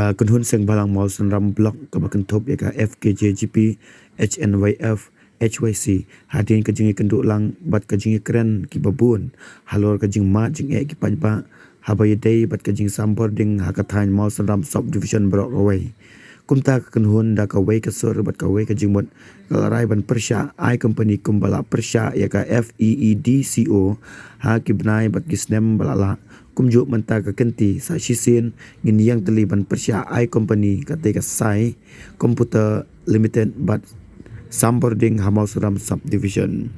ka kunhun seng balang mau sunram blok ka bakan top ya ka FKJGP HNYF HYC hadin ka jingi kenduk lang bat ka jingi keren ki babun halor ka jing ma jing e ki pajba habai dei bat ka jing sambor ding hakathan mau sunram subdivision brok away kumta ka kunhun da ka wei ka sur bat ka wei ka jing mot ka rai ban persya ai company kumbala persya ya ka FEEDCO ha ki bnai bat ki snem balala kumjuk menta ka kenti sa shisin ngin yang teliban persya ai company kate ka sai computer limited but sambording hamau suram subdivision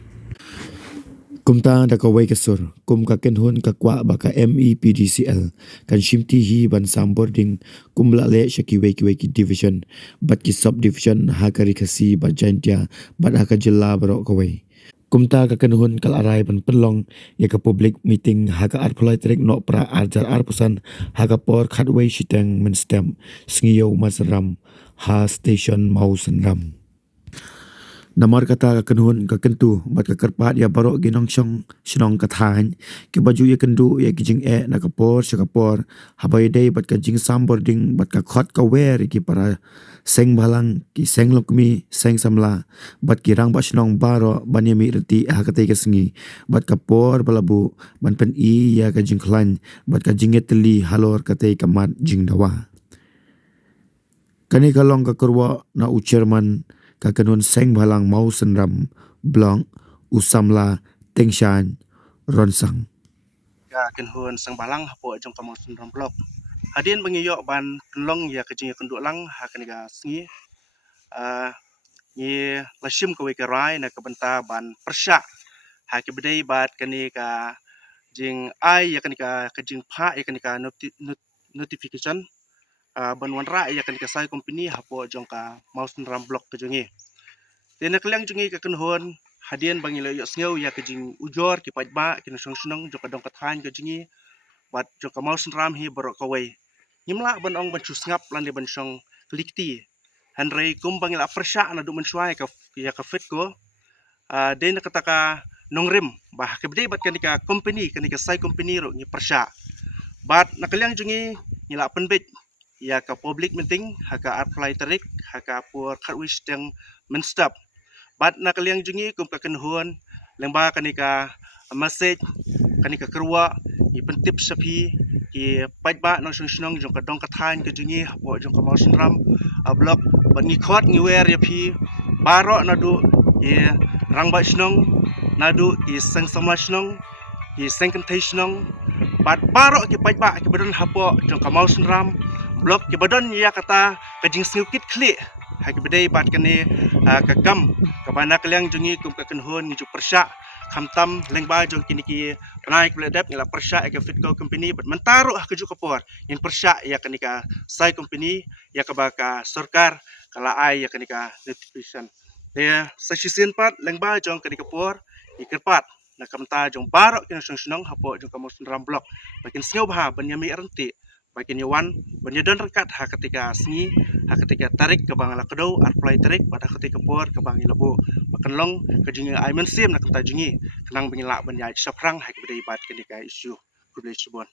kumta da ka wei ka sur kum ka kenhun ka kwa ba ka MEPDCL kan shimti hi ban sambording kumla le shaki wei ki division but ki subdivision ha ka rikasi ba jantia but ha ka jilla baro ka wei kumta ka kenhun kal arai ban penlong ya ka public meeting ha ka arpulai trek no pra arjar arpusan ha ka por khatwei shiteng men stem sngiyo masram ha station mau sanram namar kata ka kenhun ka kentu bat ka kerpat ya baro ginong syong shnong ka than ki baju ya kendu ya kijing e na ka por shakapor habai dei bat ka jing sambording bat ka khot ka wer ki para seng balang ki seng lokmi seng samla bat ki rang ba shnong baro banyami reti ha ka te ka sngi bat ka por balabu ban pen I ya ka jing khlan bat ka jing etli halor ka te ka mat jing dawa kani kalong ka kurwa na u chairman ka kanun seng balang mau senram blong usamla tengshan ronsang ka kanun seng balang hapo jong ka mau senram blok hadin bangiyok ban penlong ya ka jing kenduk lang ha kaniga sngi ni lashim ka wei ka rai na ka benta ban persya ha ki bedai bat kani ka jing ai ya kaniga ka jing pha ya kaniga notification ban wan ra ya kaniga sai company hapo jong ka mau senram blok ka jongi Tena kaliang jungi ka kanhon hadian bangilo yo sngew ya kajing ujor ki pajba ki nusong sunong jo kadong kathan ka jingi bat jo kamau sunram hi borok kawai nimla ban ong ban chusngap lan de ban song klikti hanrei kum bangila persya na du man syai ka ya ka fit ko de na kataka nongrim bah ke bde bat kanika company kanika sai company ro ni persya bat nakaliang jungi nila penbit ya ka public meeting haka apply tarik haka pur khatwish teng menstap bat nakaliang jungi kum ka kanhuan lengba kanika message kanika kerwa i pentip sapi ki pajba nang sunong jong kadong kathan ka jungi hapo jong ka mau sunram blok ban ni khot ni wer ya phi baro nadu i rangba snong nadu i sang samla snong i sengkantai snong bat baro ki pajba ki badon hapo jong ka mau sunram blok ki badon ya kata kajing sngukit kli haki bedai bat kani kagam kabana kaliang jungi kum ka kanhon ngi persya khamtam lengba jong kini ki panai kledep ngila persya ka fitco company bat mentaro ka ju kapor in persya ya kanika sai company ya ka baka sarkar kala ai ya kanika notification ya sa sisin pat lengba jong kani kapor ikerpat na kamta jong baro kin sunong hapo jong kamo sunram blok bakin sngew bah banyami arenti bakin yawan banyadon rekat ha ketika sngi ha ketika tarik ke bang lakdo apply tarik pada ketika por ke bang ilabu makan long ke jingi ai mensim nak ta jingi kenang bingila banyai saprang ha ke ibat ketika isu kubli subon